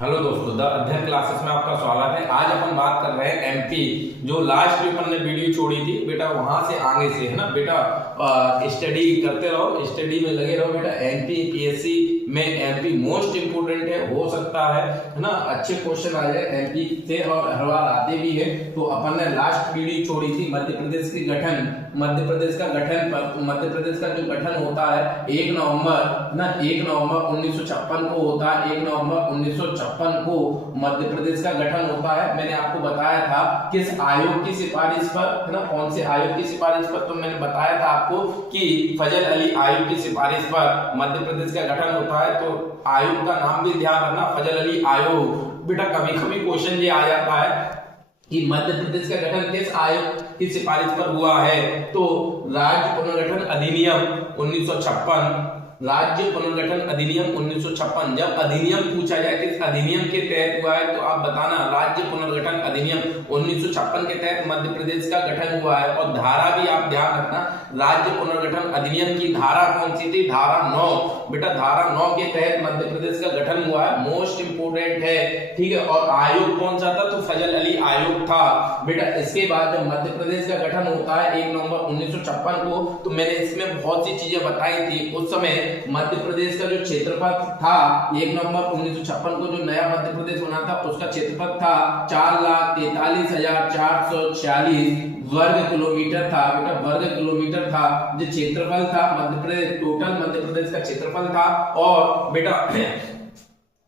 Hello दोस्तों, the अध्ययन classes में आपका स्वागत है। आज अपन बात कर रहे हैं एमपी। जो लास्ट में अपन ने वीडियो छोड़ी थी बेटा, वहां से आगे से है ना बेटा, स्टडी करते रहो, स्टडी में लगे रहो बेटा। एमपी पीएससी में एमपी मोस्ट इंपोर्टेंट है, हो सकता है ना अच्छे क्वेश्चन आ जाए एमपी से, और हर बार आते भी है। तो अपन ने लास्ट वीडियो छोड़ी थी मध्य प्रदेश के गठन, मध्य प्रदेश का गठन पर। मध्य प्रदेश का जो गठन होता है 1 नवंबर 1956 को होता है। 1 नवंबर 1956 को मध्य प्रदेश का गठन होता है। मैंने आपको बताया था किस आयोग की सिफारिश पर, है ना, कौन से आयोग की सिफारिश पर, तो मैंने बताया था आपको कि फजल अली आयोग की सिफारिश पर मध्य प्रदेश का गठन होता है। तो आयोग का नाम भी ध्यान रखना, फजल अली आयोग। बेटा कभी कभी क्वेश्चन ये आ जाता है कि मध्य प्रदेश का गठन किस आयोग की सिफारिश पर हुआ है, तो राज्य पुनर्गठन अधिनियम 1956, राज्य पुनर्गठन अधिनियम 1956। जब अधिनियम पूछा जाए किस अधिनियम के तहत हुआ है, तो आप बताना राज्य पुनर्गठन अधिनियम 1956 के तहत मध्य प्रदेश का गठन हुआ है। और धारा भी आप ध्यान रखना, राज्य पुनर्गठन अधिनियम की धारा कौन सी थी? धारा 9। बेटा धारा 9 के तहत मध्य प्रदेश का गठन हुआ है, मोस्ट इंपोर्टेंट है, ठीक है। और आयोग कौन सा था? तो फजल अली आयोग था बेटा। इसके बाद जब मध्य प्रदेश का गठन होता है 1 नवंबर 1956 को, तो मैंने इसमें बहुत सी चीजें बताई थी। उस समय मध्य प्रदेश का जो क्षेत्रफल था 1 नवंबर 1956 को जो नया मध्य प्रदेश बना था, उसका क्षेत्रफल था 4,43,446 वर्ग किलोमीटर था बेटा, वर्ग किलोमीटर था जो क्षेत्रफल था मध्य प्रदेश, टोटल मध्य प्रदेश का क्षेत्रफल था। और बेटा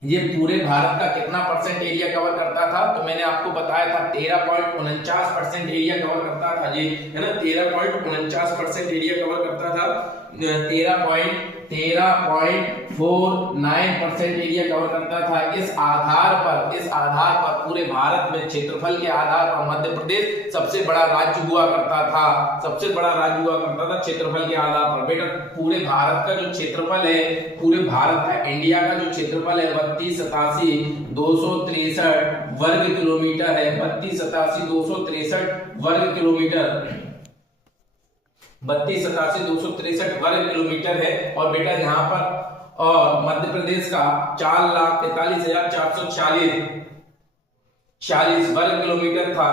ये पूरे भारत का कितना परसेंट एरिया कवर करता था? तो मैंने आपको बताया था 13.49% एरिया कवर करता था जी, है ना। 13.49% एरिया कवर करता था, 13.49% एरिया कवर करता था। इस आधार पर पूरे भारत में क्षेत्रफल के आधार पर मध्य प्रदेश सबसे बड़ा राज्य हुआ करता था, सबसे बड़ा राज्य हुआ करता था क्षेत्रफल के आधार पर। बेटा पूरे भारत का जो क्षेत्रफल है, पूरे भारत का, इंडिया का जो क्षेत्रफल है 32,87,263 वर्ग किलोमीटर है, 32,87,263 वर्ग किलोमीटर, 32,87,263 वर्ग किलोमीटर है। और बेटा यहाँ पर और मध्य प्रदेश का 4,43,446 वर्ग किलोमीटर था,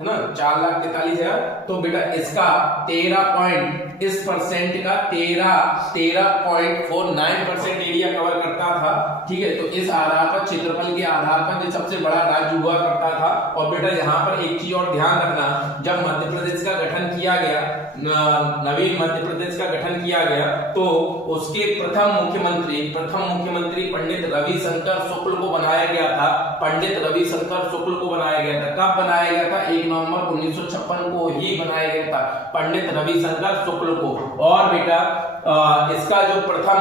है ना, 4,43,000। तो बेटा इसका 13.49% एरिया कवर करता था, ठीक है। तो इस आधार पर, क्षेत्रफल के आधार पर ये सबसे बड़ा राज्य हुआ करता था। और बेटा यहाँ पर एक चीज और ध्यान रखना, जब मध्य प्रदेश का गठन किया गया, नवीन मध्य प्रदेश का गठन किया गया, तो उसके प्रथम मुख्यमंत्री पंडित रविशंकर शुक्ल को बनाया गया था। पंडित रविशंकर शुक्ल को बनाया गया था। कब बनाया गया था? 1 नवंबर 1956 को ही बनाया गया था, पंडित रविशंकर शुक्ल को। और बेटा इसका जो प्रथम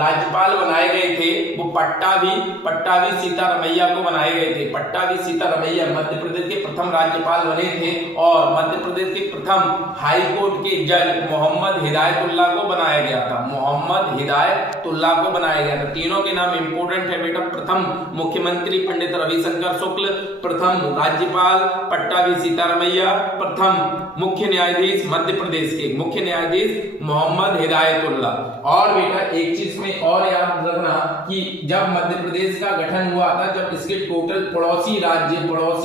राज्यपाल बनाए गए थे वो पट्टाभी सीतारमैया को बनाए गए थे। पट्टाभी सीतारमैया मध्य प्रदेश के प्रथम राज्यपाल बने थे। और मध्य प्रदेश के प्रथम हाई कोर्ट के जज मोहम्मद हिदायतुल्लाह को बनाया गया था, मोहम्मद हिदायतुल्लाह को बनाया गया था। तीनों के नाम इंपोर्टेंट है बेटा। प्रथम मुख्यमंत्री पंडित रविशंकर शुक्ल, प्रथम राज्यपाल पट्टाभी सीतारमैया, प्रथम मुख्य न्यायाधीश मध्य प्रदेश के मुख्य न्यायाधीश मोहम्मद हिदायतुल्लाह। और बेटा एक चीज में और याद रखना कि जब मध्य प्रदेश का गठन हुआ था, जब इसके टोटल पड़ोसी राज्य 7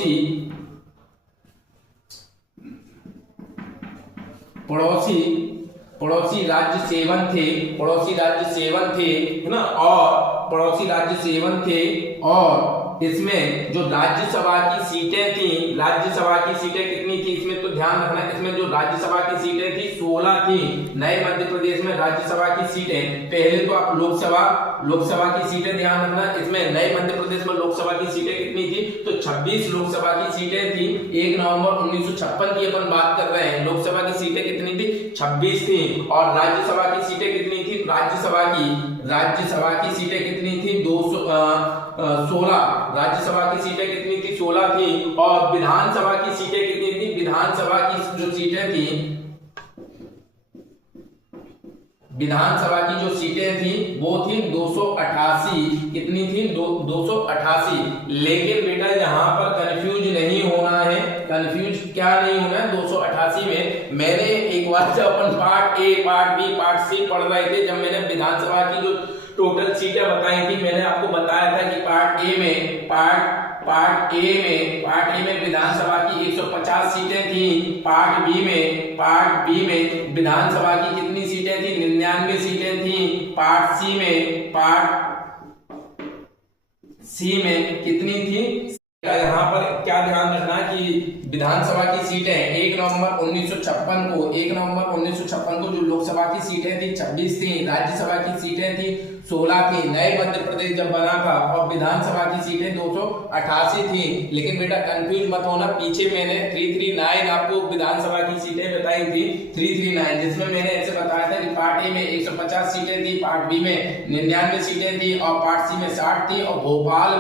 थे, है ना, और पड़ोसी राज्य 7 थे। और इसमें जो राज्यसभा की सीटें थी, राज्यसभा की सीटें कितनी थी इसमें तो ध्यान रखना, इसमें जो राज्यसभा की सीटें थी 16 थी। नए मध्य प्रदेश में राज्यसभा की सीटें, पहले तो आप लोकसभा की सीटें ध्यान रखना, इसमें नए मध्य प्रदेश में लोकसभा की सीटें कितनी थी? तो 26 लोकसभा की सीटें थी। 1 नवंबर 1956 की अपन बात कर रहे हैं, लोकसभा की सीटें कितनी थी? 26 थी। और राज्यसभा की सीटें कितनी थी? राज्यसभा की सीटें कितनी थी? 16। राज्यसभा की सीटें कितनी थी? 16 थी। और विधानसभा की सीटें कितनी थी? विधानसभा की जो सीटें थी, विधानसभा की जो सीटें थी वो थी 288। कितनी थी? 288। लेकिन बेटा यहाँ पर कंफ्यूज नहीं होना है, कंफ्यूज क्या नहीं होना है 288 में। मैंने एक बार जब अपन part A, part B, part C पढ़ रहे थे, जब मैंने विधानसभा की जो टोटल सीटें बताई थी। मैंने आपको बताया था कि पार्ट ए में विधानसभा की 150 सीटें थी। पार्ट बी में विधानसभा की कितनी सीटें थी? 99 सीटें थी। पार्ट सी में कितनी थी? यहाँ पर क्या ध्यान रखना कि विधानसभा की सीटें 1 नवंबर 1956 को जो लोकसभा की सीटें थी 26 थी, राज्यसभा की सीटें थी 16 थी। नए मध्य प्रदेश जब बना था और विधानसभा की सीटें 288 थी। लेकिन बेटा कंफ्यूज मत होना, पीछे मैंने 339 आपको विधानसभा की सीटें बताई थी, 339, जिसमें मैंने ऐसे बताया था कि पार्ट ए में 150 सीटें थी, पार्ट बी में 99 सीटें थी और पार्ट सी में 60 थी और भोपाल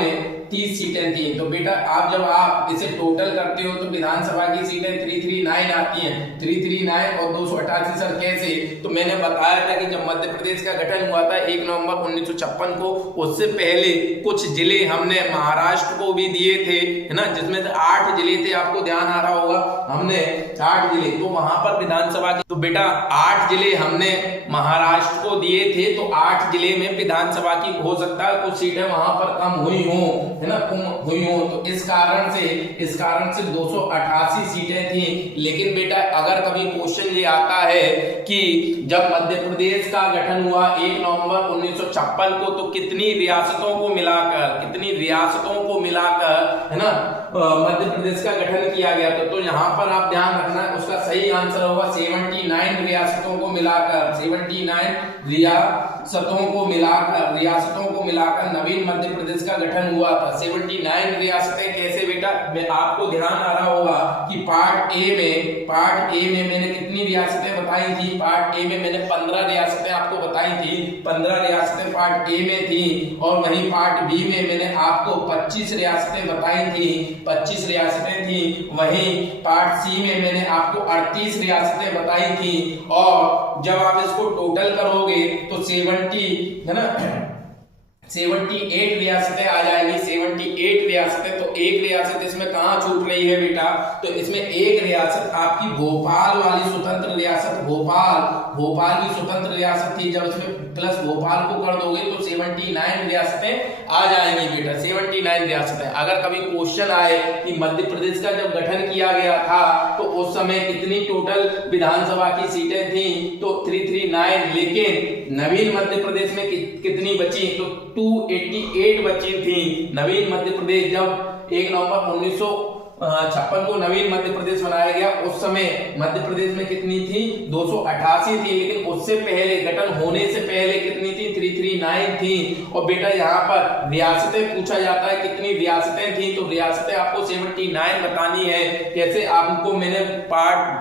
में 30 सीटें थी। तो बेटा जब इसे टोटल करते हो तो विधानसभा की सीटें 339 आती हैं। 339 और 288 सर कैसे? तो मैंने बताया था कि जब मध्य प्रदेश का गठन हुआ था 1 नवंबर 1956 को, उससे पहले कुछ जिले हमने महाराष्ट्र को भी दिए थे, है ना, जिसमें से 8 जिले थे, आपको ध्यान आ रहा होगा, हमने 8 जिले, तो वहां पर विधानसभा की, तो बेटा 8 जिले हमने महाराष्ट्र को दिए थे, तो 8 जिले में विधानसभा की हो सकता है कुछ सीटें वहां पर कम हुई हो, है ना, कम हुई हो, तो इस कारण से 288 सीटें थी। लेकिन बेटा अगर कभी क्वेश्चन ये आता है कि जब मध्य प्रदेश का गठन हुआ 1 नवंबर 1956 को, तो कितनी रियासतों को मिलाकर, है ना, मध्य प्रदेश का गठन किया गया था, तो यहाँ पर आप ध्यान रखना, उसका सही आंसर होगा 79 रियासतों को मिलाकर, 79 रियासतों को मिलाकर नवीन मध्य प्रदेश का गठन हुआ था। 79 रियासतें कैसे बेटा? मैं आपको ध्यान आ रहा होगा कि पार्ट ए में मैंने कितनी रियासतें बताई थी? पार्ट ए में मैंने 15 रियासतें आपको बताई थी, 15 रियासतें पार्ट ए में थी, और वहीं पार्ट बी में मैंने आपको 25 रियासतें बताई थी, 25 रियासतें थी। वहीं पार्ट सी में मैंने आपको 38 रियासतें बताई थी, और जब आप इसको टोटल करोगे तो 78 रियासतें आ जाएंगी, 78 रियासतें। तो एक रियासत इसमें कहां छूट रही है बेटा? तो इसमें एक रियासत आपकी भोपाल वाली स्वतंत्र रियासत, भोपाल की स्वतंत्र रियासत थी। जब इसमें प्लस भोपाल को कर दोगे तो 79 रियासतें आ जाएंगी बेटा, 79 रियासतें। अगर कभी क्वेश्चन आए कि मध्य प्रदेश का जब गठन किया गया था तो उस समय कितनी टोटल विधानसभा की सीटें थी? तो 339, लेकिन नवीन मध्य प्रदेश में कितनी बची? तो 288 बची थी। नवीन मध्य प्रदेश जब 1 नवंबर 1956 को नवीन मध्य प्रदेश बनाया गया, उस समय मध्य प्रदेश में कितनी थी? 288 थी। लेकिन उससे पहले, गठन होने से पहले कितनी थी? 339 थी। और बेटा यहाँ पर रियासतें पूछा जाता है, कितनी रियासतें थी? तो रियासतें आपको 79 बतानी है। कैसे? आपको मैंने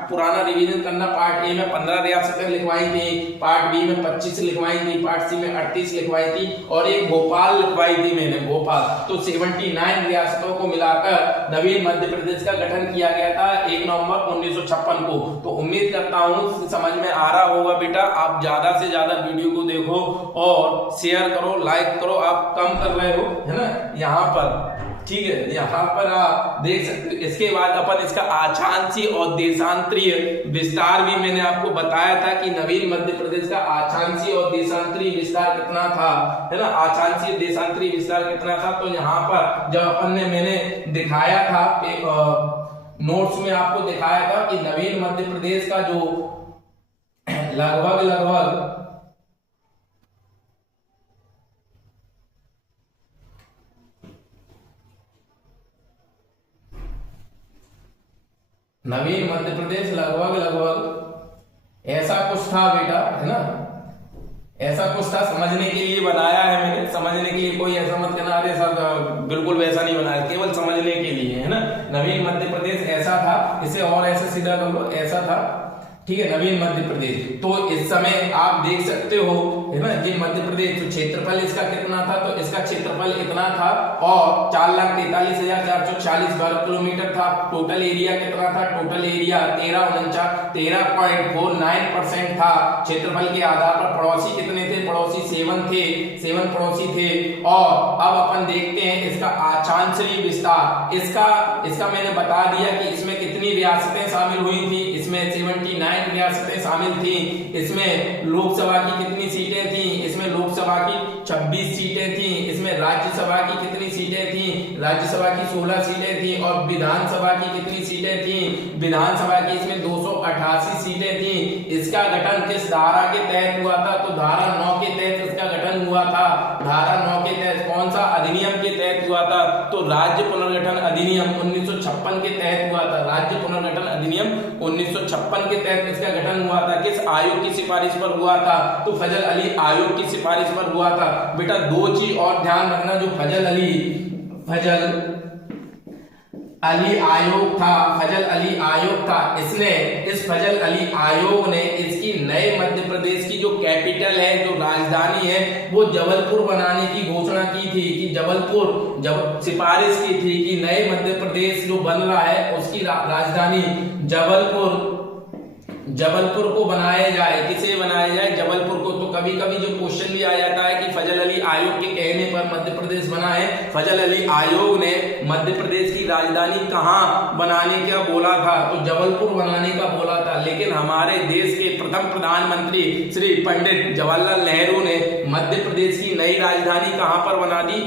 पुराना रिवीजन करना, पार्ट ए में 15 रियासतें लिखवाई थी, पार्ट बी में 25 लिखवाई थी, पार्ट सी में 38 लिखवाई थी, और एक भोपाल लिखवाई थी मैंने, भोपाल। तो 79 रियासतों को मिलाकर नवीन मध्य प्रदेश का गठन किया गया था 1 नवंबर 1956 को। तो उम्मीद करता हूं समझ में आ रहा होगा बेटा। आप ज्यादा से ज्यादा वीडियो को देखो और शेयर करो, लाइक करो। आप कम कर रहे हो, है ना, यहाँ पर, ठीक है, यहाँ पर आप देख सकते हो। इसके बाद अपन इसका आछांसी और देशांतरीय विस्तार भी मैंने आपको बताया था कि नवीन मध्य प्रदेश का आछांसी और देशांतरीय विस्तार कितना था, है ना, आछांसी देशांतरीय विस्तार कितना था। तो यहाँ पर जब अपन ने मैंने दिखाया था नोट्स में, आपको दिखाया था कि नवीन मध्य प्रदेश का जो लगभग नवीन मध्य प्रदेश लगभग ऐसा कुछ था बेटा, है ना, ऐसा कुछ था। समझने के लिए बनाया है मैंने, समझने के लिए, कोई ऐसा मत कहना अरे सर बिल्कुल वैसा नहीं बनाया, केवल समझने के लिए, है ना। नवीन मध्य प्रदेश ऐसा था, इसे और ऐसे सीधा कर लो, ऐसा था, ठीक है, नवीन मध्य प्रदेश। तो इस समय आप देख सकते हो, है ना, ये मध्य प्रदेश, तो क्षेत्रफल इसका कितना था? तो इसका क्षेत्रफल इतना था, और 4,43,440 वर्ग किलोमीटर था। टोटल एरिया कितना था? टोटल एरिया 13.49% था। क्षेत्रफल के आधार पर पड़ोसी कितने थे? पड़ोसी 7 पड़ोसी थे। और अब अपन देखते हैं इसका आछांसीय विस्तार। इसका मैंने बता दिया कि इसमें कितनी रियासतें शामिल हुई थी। इसमें 79 रियासतें शामिल थी। इसमें लोकसभा की कितनी सीटें थी? इसमें लोकसभा की 26 सीटें थी, इसमें राज्यसभा की कितनी सीटें थी, राज्यसभा की 16 सीटें थी, और विधानसभा की कितनी सीटें थी, विधानसभा की इसमें 288 सीटें थी। इसका गठन किस धारा के तहत हुआ था, तो धारा 9 के तहत इसका गठन हुआ था। धारा 9 के तहत कौन सा अधिनियम के तहत हुआ था, तो राज्य पुनर्गठन अधिनियम 1956 के तहत हुआ था। राज्य पुनर्गठन अधिनियम 1956 के तहत इसका गठन हुआ था। किस आयोग की सिफारिश पर हुआ था, तो फजल अली आयोग की सिफारिश पर हुआ था। बेटा दो चीज और ध्यान रखना, जो फजल अली आयोग था, फजल अली आयोग था, इसने इस फजल अली आयोग ने इसकी नए मध्य प्रदेश की जो कैपिटल है, जो राजधानी है, वो जबलपुर बनाने की घोषणा की थी कि जब सिफारिश की थी कि नए मध्य प्रदेश जो बन रहा है उसकी राजधानी जबलपुर को बनाया जाए। किसे बनाया जाए, जबलपुर को। तो कभी कभी जो क्वेश्चन भी आ जाता है कि फजल अली आयोग के कहने पर मध्य प्रदेश बना है, फजल अली आयोग ने मध्य प्रदेश की राजधानी कहां बनाने का बोला था, तो जबलपुर बनाने का बोला था। लेकिन हमारे देश के प्रथम प्रधानमंत्री श्री पंडित जवाहरलाल नेहरू ने मध्य प्रदेश की नई राजधानी कहां पर बना दी,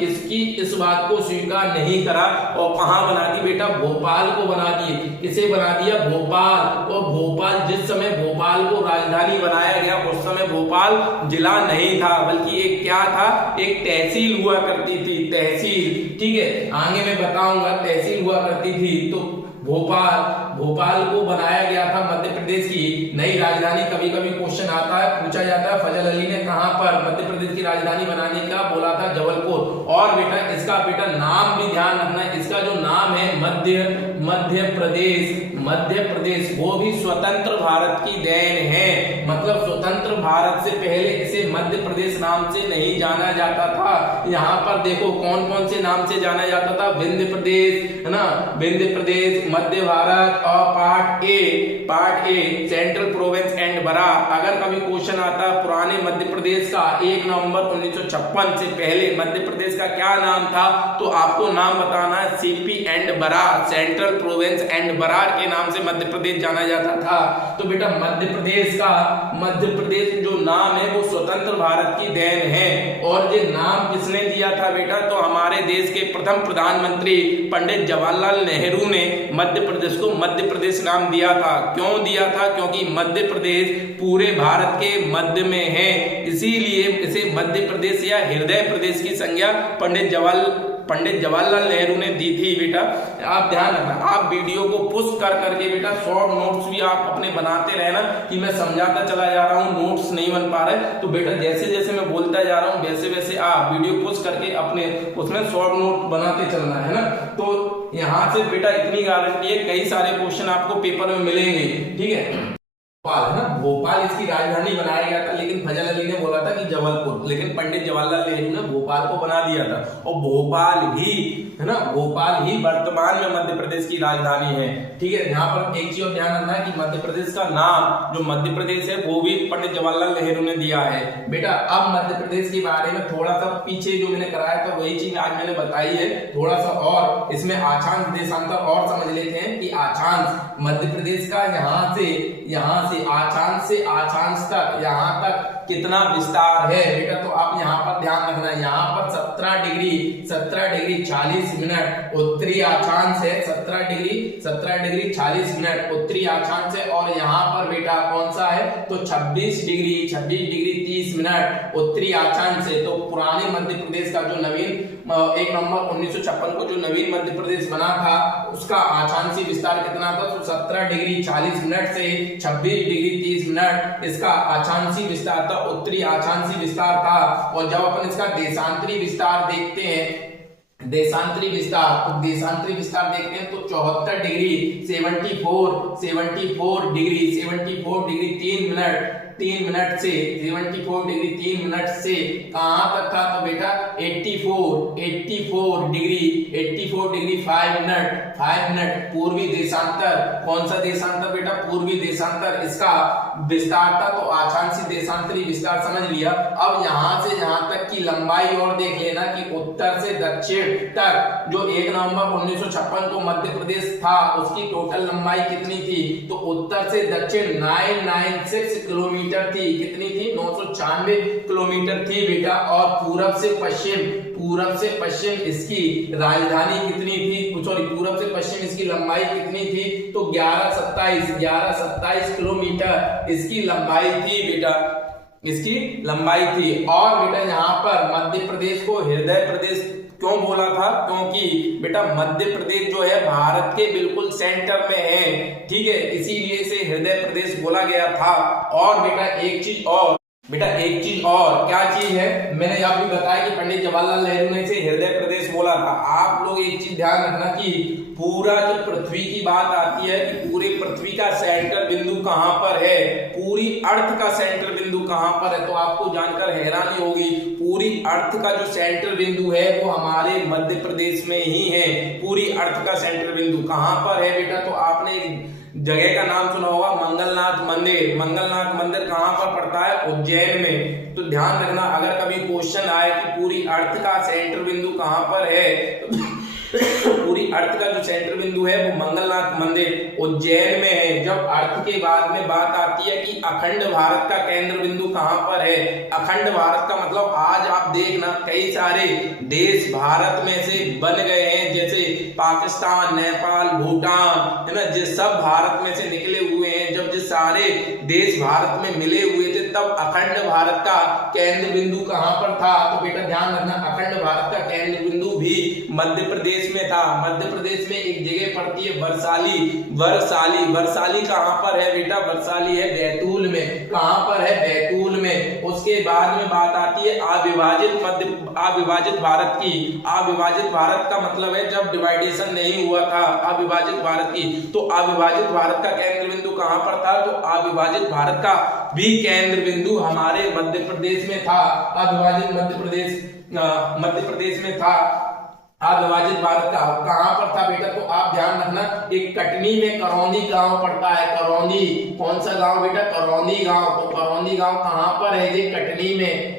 इस बात को स्वीकार नहीं करा और कहां बना दी बेटा, भोपाल को बना दी। किसे बना दिया, भोपाल। और भोपाल, जिस समय भोपाल को राजधानी बनाया गया उस समय भोपाल जिला नहीं था, बल्कि एक क्या था, एक तहसील हुआ करती थी, तहसील। ठीक है, आगे मैं बताऊंगा, तहसील हुआ करती थी। तो भोपाल को बनाया गया था मध्य प्रदेश की नई राजधानी। कभी कभी क्वेश्चन आता है, पूछा जाता है फजल अली ने कहां पर मध्य प्रदेश की राजधानी बनाने का बोला था, जबलपुर। और बेटा इसका नाम भी ध्यान रखना, इसका जो नाम है मध्य प्रदेश, वो भी स्वतंत्र भारत की देन है। मतलब स्वतंत्र भारत से पहले इसे मध्य प्रदेश नाम से नहीं जाना जाता था। यहाँ पर देखो कौन कौन से नाम से जाना जाता था, विंध्य प्रदेश, है ना, विंध्य प्रदेश, मध्य भारत, और part A central province and Berar. अगर कभी क्वेश्चन आता है पुराने मध्य प्रदेश का 1 नवंबर 1956 से पहले मध्य प्रदेश का क्या नाम था, तो आपको नाम बताना है CP and Berar, central province and Berar के नाम से मध्य प्रदेश जाना जाता था। तो बेटा मध्य प्रदेश जो नाम है वो स्वतंत्र भारत की देन है। और ये नाम किसने दिया था बेटा, तो हमारे देश के प्रथम प्रधानमंत्री पंडित जवाहरलाल नेहरू ने मध्य प्रदेश को मध्य प्रदेश नाम दिया था। क्यों दिया था, क्योंकि मध्य प्रदेश पूरे भारत के मध्य में है, इसीलिए इसे मध्य प्रदेश या हृदय प्रदेश की संज्ञा पंडित जवाहरलाल नेहरू ने दी थी। बेटा आप ध्यान रखना, आप वीडियो को पुश कर करके बेटा शॉर्ट नोट्स भी आप अपने बनाते रहना, कि मैं समझाता चला जा रहा हूँ, नोट्स नहीं बन पा रहे। तो बेटा जैसे जैसे मैं बोलता जा रहा हूँ वैसे वैसे आप वीडियो पुश करके अपने उसमें शॉर्ट नोट बनाते चलना है ना। तो यहाँ से बेटा इतनी गारंटी है, कई सारे क्वेश्चन आपको पेपर में मिलेंगे। ठीक है, भोपाल है ना, भोपाल इसकी राजधानी बनाया गया था, लेकिन फजल अली ने बोला था कि जबलपुर, लेकिन पंडित जवाहरलाल नेहरू ने भोपाल को बना दिया था। और भोपाल ही वर्तमान में मध्य प्रदेश की राजधानी है। ठीक है, यहाँ पर एक चीज और ध्यान रखना है कि मध्य प्रदेश का नाम जो मध्य प्रदेश है वो भी पंडित जवाहरलाल नेहरू ने दिया है। बेटा अब मध्य प्रदेश के बारे में थोड़ा सा पीछे जो मैंने कराया था वही चीज आज मैंने बताई है, थोड़ा सा और इसमें आचांश देशांतर और समझ लेते हैं कि आचांश मध्य प्रदेश का यहाँ से आचांश तक, यहाँ तक कितना विस्तार है बेटा। तो आप यहाँ पर ध्यान रखना, यहाँ पर 17 डिग्री 40 मिनट उत्तरी अक्षांश है, 17 डिग्री 40 मिनट उत्तरी अक्षांश है। और यहाँ पर बेटा कौन सा है, तो 26 डिग्री 30 मिनट उत्तरी अक्षांश है। तो पुराने मध्य प्रदेश का जो नवीन 1 नवंबर 1956 को जो नवीन मध्य प्रदेश बना था उसका आक्षांशीय विस्तार कितना था, तो 17 डिग्री 40 मिनट से 26 डिग्री 30 मिनट इसका आक्षांशीय विस्तार था, उत्तरी आक्षांशीय विस्तार था। और जब अपन इसका देशांतरी विस्तार देखते हैं, देशांतरी विस्तार देखते हैं तो 74 डिग्री 74 डिग्री 3 मिनट से 74 डिग्री 3 मिनट से कहां तक था, तो बेटा 84 डिग्री 5 मिनट पूर्वी देशांतर। कौन सा देशांतर बेटा, पूर्वी देशांतर इसका विस्तार था। तो आक्षांशीय देशांतरी विस्तार समझ लिया। अब यहां से यहां तक की लंबाई और देख लेना कि उत्तर से दक्षिण तक जो 1 नवंबर 1956 को मध्य प्रदेश था उसकी टोटल लंबाई कितनी थी, तो उत्तर से दक्षिण 996 किलोमीटर किलोमीटर थी। कितनी थी? 996 किलोमीटर थी बेटा। और पूरब से पश्चिम इसकी राजधानी कितनी थी, सॉरी पूरब से पश्चिम इसकी लंबाई कितनी थी? तो 1127 किलोमीटर इसकी लंबाई थी बेटा, इसकी लंबाई थी। और बेटा यहाँ पर मध्य प्रदेश को हृदय प्रदेश क्यों बोला था? क्योंकि बेटा मध्य प्रदेश जो है भारत के बिल्कुल सेंटर में है, ठीक है, इसीलिए इसे हृदय प्रदेश बोला गया था। और बेटा एक चीज और, क्या चीज है? मैंने आप भी बताया कि पंडित जवाहरलाल नेहरू ने इसे हृदय प्रदेश बोला था। आप लोग एक चीज ध्यान रखना कि पूरा जब पृथ्वी की बात आती है कि पूरे पृथ्वी का सेंटर बिंदु कहां पर है, पूरी अर्थ का सेंटर बिंदु कहां पर है, तो आपको जानकर हैरानी होगी पूरी अर्थ का जो सेंटर बिंदु है वो हमारे मध्य प्रदेश में ही है। पूरी अर्थ का सेंटर बिंदु कहां पर है बेटा? तो आपने जगह का नाम सुना होगा मंगलनाथ मंदिर। मंगलनाथ मंदिर कहां पर पड़ता है? उज्जैन में। तो ध्यान रखना अगर कभी क्वेश्चन आए कि पूरी अर्थ का सेंटर बिंदु कहां पर है, पूरी अर्थ का जो सेंटर बिंदु है वो मंगलनाथ मंदिर उज्जैन में है। जब अर्थ के बाद में बात आती है कि अखंड भारत का केंद्र बिंदु कहां पर है, अखंड भारत का मतलब आज आप देखना कई सारे देश भारत में से बन गए हैं, जैसे पाकिस्तान, नेपाल, भूटान, है ना, जो सब भारत में से निकले हुए हैं। जब जो सारे देश भारत में मिले हुए थे तब अखंड भारत का केंद्र बिंदु कहां पर था? तो बेटा ध्यान रखना अखंड भारत का केंद्र बिंदु भी मध्य प्रदेश में था। मध्य प्रदेश में एक जगह पड़ती है वर्साली कहां पर है बेटा? वर्साली है बैतूल में। कहां पर है? बैतूल में। उसके बाद में बात आती है अविभाजित भारत की। अविभाजित भारत का मतलब है जब डिवाइडेशन नहीं हुआ था, अविभाजित भारत की। तो अविभाजित भारत का केंद्र बिंदु कहां पर था? तो अविभाजित भारत का भी केंद्र बिंदु हमारे मध्य प्रदेश में था। अविभाजित मध्य प्रदेश में था। अविभाजित भारत का कहां पर था बेटा? तो आप ध्यान रखना एक कटनी में करौंदी गांव पड़ता है। करौंदी कौन सा गांव बेटा? करौंदी गांव। तो करौंदी गांव कहां पर है? ये कटनी में।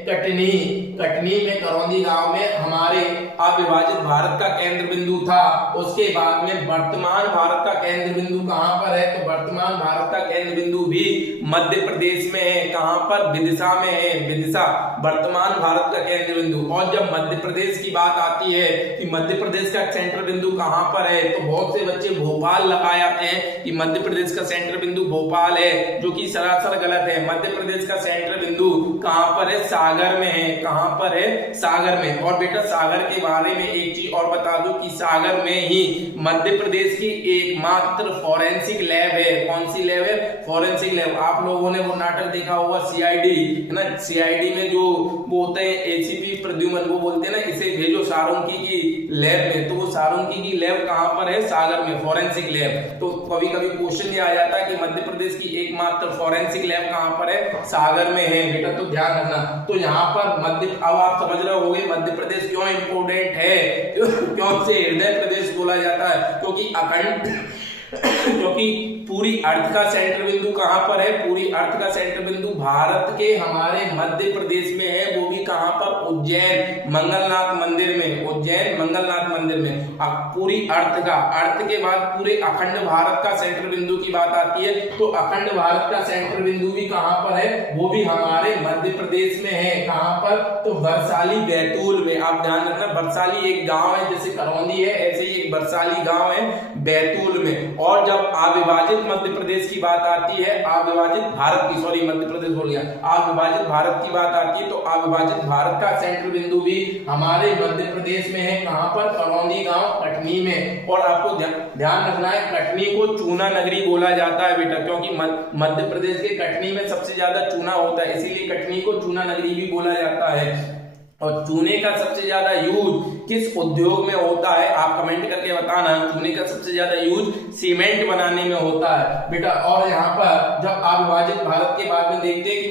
कटनी में करौंदी गांव में हमारे अविभाजित भारत का केंद्र बिंदु था। उसके बाद में वर्तमान भारत का केंद्र बिंदु कहां पर है? तो वर्तमान भारत का केंद्र बिंदु भी मध्य प्रदेश में है। कहां पर? विदिशा में है। विदिशा वर्तमान भारत का केंद्र बिंदु। और जब मध्य प्रदेश की बात आती है कि मध्य प्रदेश का सेंटर बिंदु कहां पर है, तो बहुत से बच्चे भोपाल लगा जाते हैं कि मध्य प्रदेश का सेंटर बिंदु भोपाल है, जो कि सरासर गलत है। मध्य प्रदेश का सेंटर बिंदु कहां पर है? सागर में है। कहां पर है? सागर में। और बेटा सागर के बारे में एक चीज और बता दूं कि सागर में ही मध्य प्रदेश की एकमात्र फॉरेंसिक लैब है। कौन सी लैब है? Forensic lab. आप लोगों ने वो नाटक देखा होगा सीआईडी, है ना, सीआईडी में जो वो होते हैं एसीपी प्रद्युमन, वो बोलते हैं ना इसे भेजो सारंगी की लैब में। तो वो सारंगी की लैब कहां पर है? सागर में, फॉरेंसिक लैब। तो कभी कभी क्वेश्चन ये आ जाता है कि मध्य प्रदेश की एकमात्र फॉरेंसिक लैब कहां पर है? सागर में है बेटा। तो ध्यान रखना। तो यहाँ पर अब आप समझ रहे होंगे मध्य प्रदेश क्यों इंपोर्टेंट है, क्यों से हृदय प्रदेश बोला जाता है? क्योंकि पूरी अर्थ का सेंटर बिंदु कहां पर है? पूरी अर्थ का सेंटर बिंदु भारत के हमारे मध्य प्रदेश में है। वो भी कहां पर? उज्जैन मंगलनाथ मंदिर में। उज्जैन मंगलनाथ मंदिर में। अब पूरी अर्थ के बाद पूरे अखंड भारत का सेंटर बिंदु की बात आती है, तो अखंड भारत का सेंटर बिंदु भी कहां पर है? वो भी हमारे मध्य प्रदेश में है। कहां पर? तो वर्साली बैतूल में। आप ध्यान रखना वर्साली एक गांव है, जैसे करौंदी है ऐसे ही एक वर्साली गांव है बैतूल में। और जब अविभाजित मध्य प्रदेश की बात आती है, अविभाजित भारत की, सॉरी मध्य प्रदेश बोल गया, अविभाजित भारत की बात आती है, तो अविभाजित भारत का सेंटर बिंदु भी हमारे मध्य प्रदेश में है। कहां पर? करौंदी गांव, कटनी में। और आपको ध्यान रखना है कटनी को चूना नगरी बोला जाता है बेटा, क्योंकि मध्य प्रदेश के कटनी में सबसे ज्यादा चूना होता है, इसीलिए कटनी को चूना नगरी भी बोला जाता है। और चूने का सबसे ज्यादा यूज किस उद्योग में होता है? आप कमेंट करके बताना। चूने का सबसे ज्यादा यूज सीमेंट बनाने में होता है बेटा। और यहाँ पर जब अविभाजित भारत के बाद में देखते हैं कि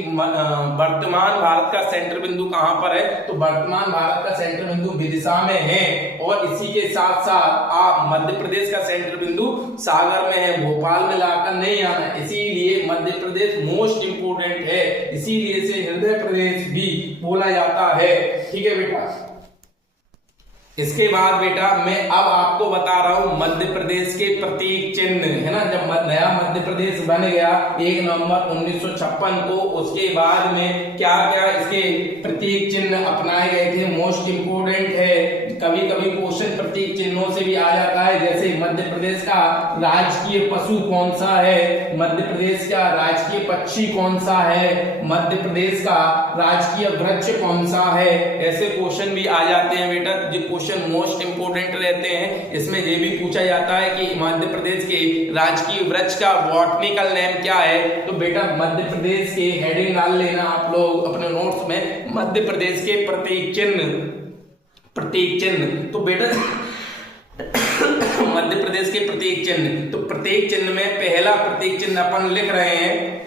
वर्तमान भारत का सेंटर बिंदु कहां पर है, तो वर्तमान भारत का सेंटर बिंदु विदिशा में है। और इसी के साथ साथ आप मध्य प्रदेश का सेंटर बिंदु सागर में है, भोपाल में लाकर नहीं आना। इसीलिए मध्य प्रदेश मोस्ट इंपोर्टेंट है, इसीलिए इसे हृदय प्रदेश भी बोला जाता है। ठीक है बेटा। इसके बाद बेटा मैं अब आपको बता रहा हूं मध्य प्रदेश के प्रतीक चिन्ह, है ना। जब नया मध्य प्रदेश बन गया 1 नवंबर 1956 को, उसके बाद में क्या क्या इसके प्रतीक चिन्ह अपनाए गए थे, मोस्ट इंपोर्टेंट है। कभी कभी क्वेश्चन प्रतीक चिन्हों से भी आ जाता है, जैसे मध्य प्रदेश का राजकीय पशु कौन सा है, मध्य प्रदेश का राजकीय पक्षी कौन सा है, मध्य प्रदेश का राजकीय वृक्ष कौन सा है। ऐसे क्वेश्चन भी आ जाते हैं बेटा, जो क्वेश्चन मोस्ट इंपोर्टेंट रहते हैं। इसमें ये भी पूछा जाता है कि मध्य प्रदेश के राजकीय वृक्ष का बॉटनिकल नेम क्या है। तो बेटा मध्य प्रदेश के हेडिंग डाल लेना आप लोग अपने नोट्स में, मध्य प्रदेश के प्रतीक चिन्ह, प्रतीक चिन्ह। तो बेटा मध्य प्रदेश के प्रतीक चिन्ह, तो प्रतीक चिन्ह में पहला प्रतीक चिन्ह अपन लिख रहे हैं,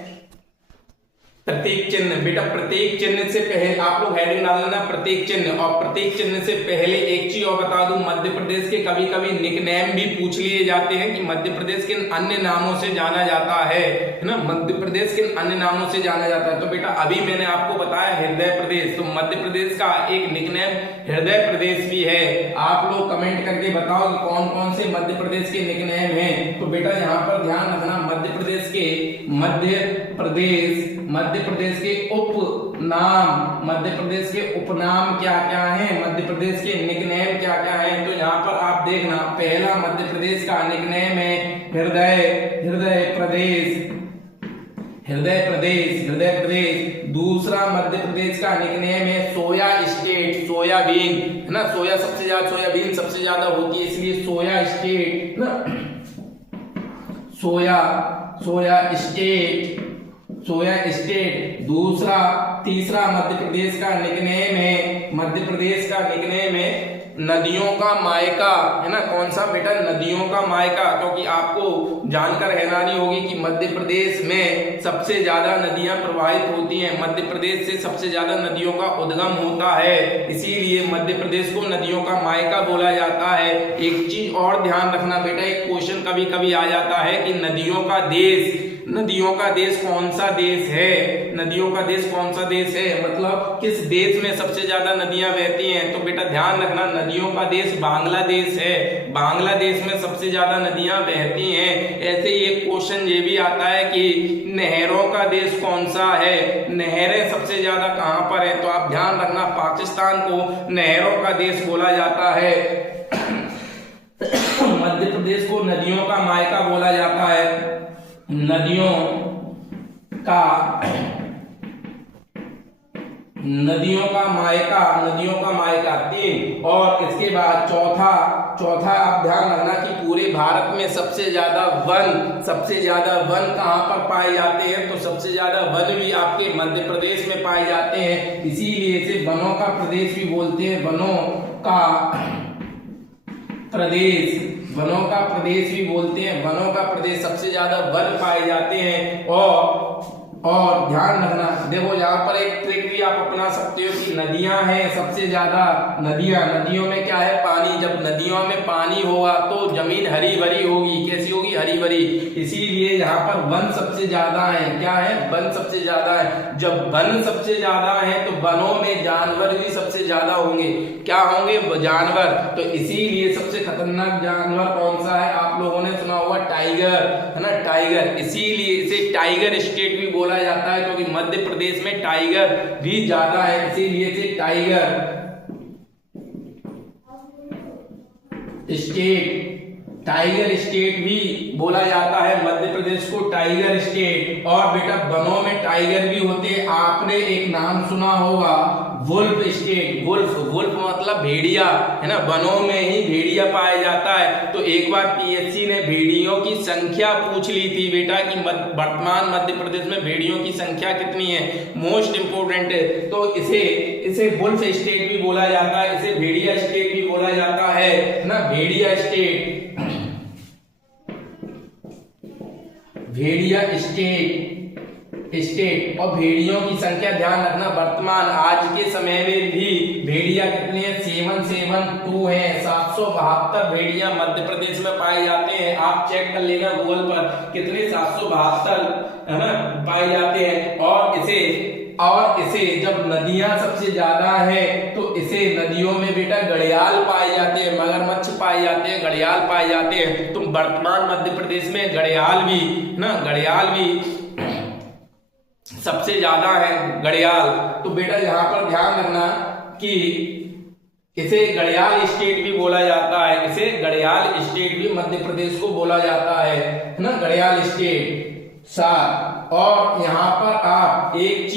प्रतीक चिन्ह। बेटा प्रतीक चिन्ह से पहले आप लोग हेडिंग डाल लेना प्रतीक चिन्ह, और प्रतीक चिन्ह से पहले एक चीज और बता दूं, मध्य प्रदेश के कभी कभी निकनेम भी पूछ लिए जाते हैं कि मध्य प्रदेश किन अन्य नामों से जाना जाता है ना, मध्य प्रदेश किन अन्य नामों से जाना जाता है। तो बेटा अभी मैंने आपको बताया हृदय प्रदेश, तो मध्य प्रदेश का एक निकनेम हृदय प्रदेश भी है। आप लोग कमेंट करके बताओ कि कौन कौन से मध्य प्रदेश के निकनेम हैं। तो बेटा यहाँ पर ध्यान रखना, मध्य प्रदेश के मध्य प्रदेश के उपनाम, मध्य प्रदेश के उपनाम क्या क्या हैं, मध्य प्रदेश के निकनेम क्या क्या हैं। तो यहाँ पर आप देखना, पहला मध्य प्रदेश का निकनेम है हृदय प्रदेश, हृदय प्रदेश। दूसरा मध्य प्रदेश का निकनेम है सोया स्टेट, सोयाबीन, है ना। सोयाबीन सबसे ज्यादा होती है, इसलिए सोया स्टेट ना, सोया स्टेट। तीसरा मध्य प्रदेश का निकनेम है नदियों का मायका, है ना। कौन सा बेटा, नदियों का मायका, क्योंकि आपको जानकर हैरानी होगी कि मध्य प्रदेश में सबसे ज्यादा नदियां प्रवाहित होती हैं, मध्य प्रदेश से सबसे ज्यादा नदियों का उद्गम होता है, इसीलिए मध्य प्रदेश को नदियों का मायका बोला जाता है। एक चीज और ध्यान रखना बेटा, एक क्वेश्चन कभी कभी आ जाता है कि नदियों का देश कौन सा देश है, नदियों का देश कौन सा देश है, मतलब किस देश में सबसे ज्यादा नदियां बहती हैं। तो बेटा ध्यान रखना, नदियों का देश बांग्लादेश है, बांग्लादेश में सबसे ज्यादा नदियां बहती हैं। ऐसे ही एक क्वेश्चन ये भी आता है कि नहरों का देश कौन सा है, नहरें सबसे ज्यादा कहां पर है। तो आप ध्यान रखना, पाकिस्तान को नहरों का देश बोला जाता है, मध्य प्रदेश को नदियों का मायका बोला जाता है, नदियों का मायका 3। और इसके बाद चौथा आप ध्यान रखना कि पूरे भारत में सबसे ज्यादा वन कहां पर पाए जाते हैं। तो सबसे ज्यादा वन भी आपके मध्य प्रदेश में पाए जाते हैं, इसीलिए इसे वनों का प्रदेश भी बोलते हैं, वनों का प्रदेश सबसे ज्यादा वन पाए जाते हैं। और ध्यान रखना, देखो यहाँ पर एक ट्रिक भी आप अपना सकते हो कि नदियां हैं सबसे ज्यादा, नदियों में क्या है, पानी। जब नदियों में पानी होगा तो जमीन हरी भरी होगी, कैसी होगी, हरी भरी। इसीलिए यहाँ पर वन सबसे ज्यादा है, क्या है, वन सबसे ज्यादा है। जब वन सबसे ज्यादा है तो वनों में जानवर भी सबसे ज्यादा होंगे, क्या होंगे, जानवर। तो इसीलिए सबसे खतरनाक जानवर कौन सा है, आप लोगों ने सुना होगा टाइगर, है ना, टाइगर। इसीलिए इसे टाइगर स्टेट भी बोला जाता है, क्योंकि मध्य प्रदेश में टाइगर भी ज्यादा है, इसीलिए इसे टाइगर स्टेट भी बोला जाता है, मध्य प्रदेश को टाइगर स्टेट। और बेटा वनों में टाइगर भी होते हैं, आपने एक नाम सुना होगा वुल्फ स्टेट, वुल्फ मतलब भेड़िया, है ना, वनों में ही भेड़िया पाया जाता है। तो एक बार पीएससी ने भेड़ियों की संख्या पूछ ली थी बेटा कि वर्तमान मध्य प्रदेश में भेड़ियों की संख्या कितनी है, मोस्ट इंपोर्टेंट है। तो इसे वुल्फ स्टेट भी बोला जाता है, इसे भेड़िया स्टेट भी बोला जाता है ना, भेड़िया स्टेट। और भेड़ियों की संख्या ध्यान रखना, वर्तमान आज के समय में भी भेड़िया कितने हैं, 772 है, 772 भेड़िया मध्य प्रदेश में पाए जाते हैं। आप चेक कर लेना गूगल पर, कितने 772, है ना, पाए जाते हैं। और इसे जब नदियां सबसे ज्यादा है तो इसे नदियों नदियों में बेटा घड़ियाल पाए जाते हैं, मगरमच्छ पाए जाते हैं, घड़ियाल पाए जाते हैं। तो वर्तमान मध्य प्रदेश में घड़ियाल भी सबसे ज्यादा है घड़ियाल। तो बेटा यहाँ पर ध्यान रखना कि इसे घड़ियाल स्टेट भी बोला जाता है, इसे घड़ियाल स्टेट भी मध्य प्रदेश को बोला जाता है ना, घड़ियाल स्टेट। साथ और यहाँ पर आप एक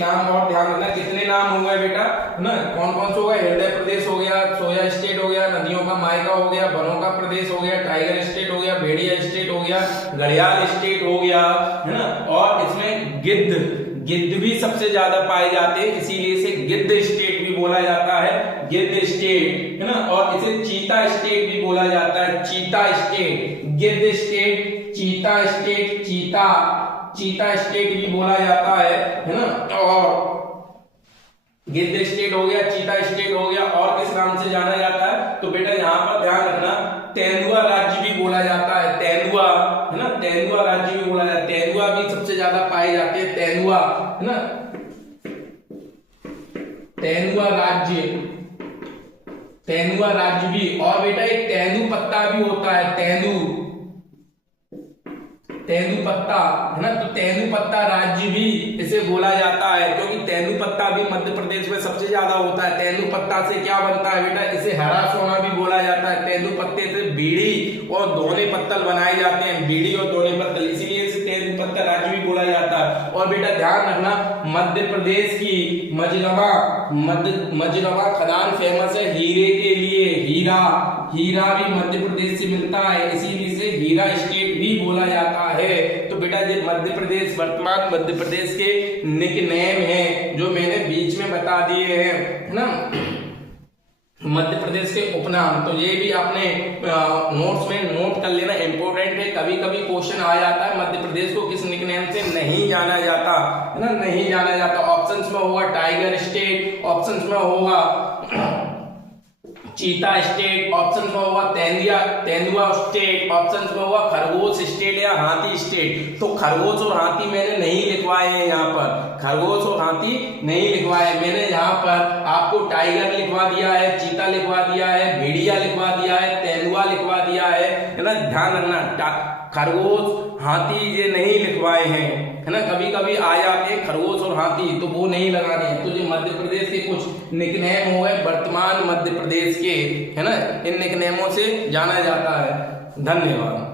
नाम और ध्यान रखना, कितने नाम हो गए बेटा ना, कौन कौन से हो गए? हृदय प्रदेश हो गया, सोया स्टेट हो गया, नदियों का मायका हो गया, वनों का प्रदेश हो गया, टाइगर स्टेट हो गया, भेड़िया स्टेट हो गया, घड़ियाल स्टेट हो गया, है ना। और इसमें गिद्ध भी सबसे ज्यादा पाए जाते हैं, इसीलिए इसे गिद्ध स्टेट भी बोला जाता है, गिद्ध स्टेट, है ना। और इसे चीता स्टेट भी बोला जाता है, चीता स्टेट, गिद्ध स्टेट, चीता स्टेट, चीता स्टेट भी बोला जाता है ना। और गिद्ध स्टेट हो गया, चीता स्टेट हो गया, और किस नाम से जाना जाता है? तो बेटा यहाँ पर ध्यान रखना, तेंदुआ राज्य भी बोला जाता है, तेंदुआ, है ना, तेंदुआ राज्य भी बोला जाता है, तेंदुआ भी सबसे ज्यादा पाए जाते हैं, तेंदुआ, है ना, तेंदुआ राज्य भी। और बेटा एक तेंदू पत्ता भी होता है, तेंदू पत्ता, है ना। तो तेंदू पत्ता राज्य भी इसे बोला जाता है, क्योंकि तेंदू पत्ता भी मध्य प्रदेश में सबसे ज्यादा होता है। तेंदू पत्ता से क्या बनता है बेटा? इसे हरा सोना भी बोला जाता है। तेंदू पत्ते से बीड़ी और दोने पत्तल बनाए जाते हैं, बीड़ी और दोने पत्तल, इसीलिए इसे तेंदू पत्ता राज्य भी बोला जाता है। और बेटा ध्यान रखना, मध्य प्रदेश की मजनवा खदान फेमस है हीरे के लिए, हीरा भी मध्य प्रदेश से मिलता है, इसीलिए इसे हीरा स्टेट भी बोला जाता है। तो बेटा ये मध्य प्रदेश, वर्तमान मध्य प्रदेश के निकनेम हैं जो मैंने बीच में बता दिए हैं ना, मध्य प्रदेश के उपनाम। तो ये भी आपने नोट्स में नोट कर लेना, इंपॉर्टेंट है। कभी कभी क्वेश्चन आ जाता है मध्य प्रदेश को किस निकनेम से नहीं जाना जाता, है ना, नहीं जाना जाता। ऑप्शंस में होगा टाइगर स्टेट, ऑप्शंस में होगा चीता स्टेट, ऑप्शन में होगा तेंदुआ स्टेट, ऑप्शन में होगा खरगोश स्टेट या हाथी स्टेट। तो खरगोश और हाथी मैंने नहीं लिखवाए हैं यहाँ पर, खरगोश और हाथी नहीं लिखवाए, मैंने यहाँ पर आपको टाइगर लिखवा दिया है, चीता लिखवा दिया है, भेड़िया लिखवा दिया है, तेंदुआ लिखवा दिया है ना। ध्यान रखना, खरगोश हाथी ये नहीं लिखवाए हैं, है ना। कभी कभी आ जाते हैं खरगोश और हाथी, तो वो नहीं लगाने हैं। तो ये मध्य प्रदेश के कुछ निकनेम हो गए वर्तमान मध्य प्रदेश के, है ना, इन निकनेमों से जाना जाता है। धन्यवाद।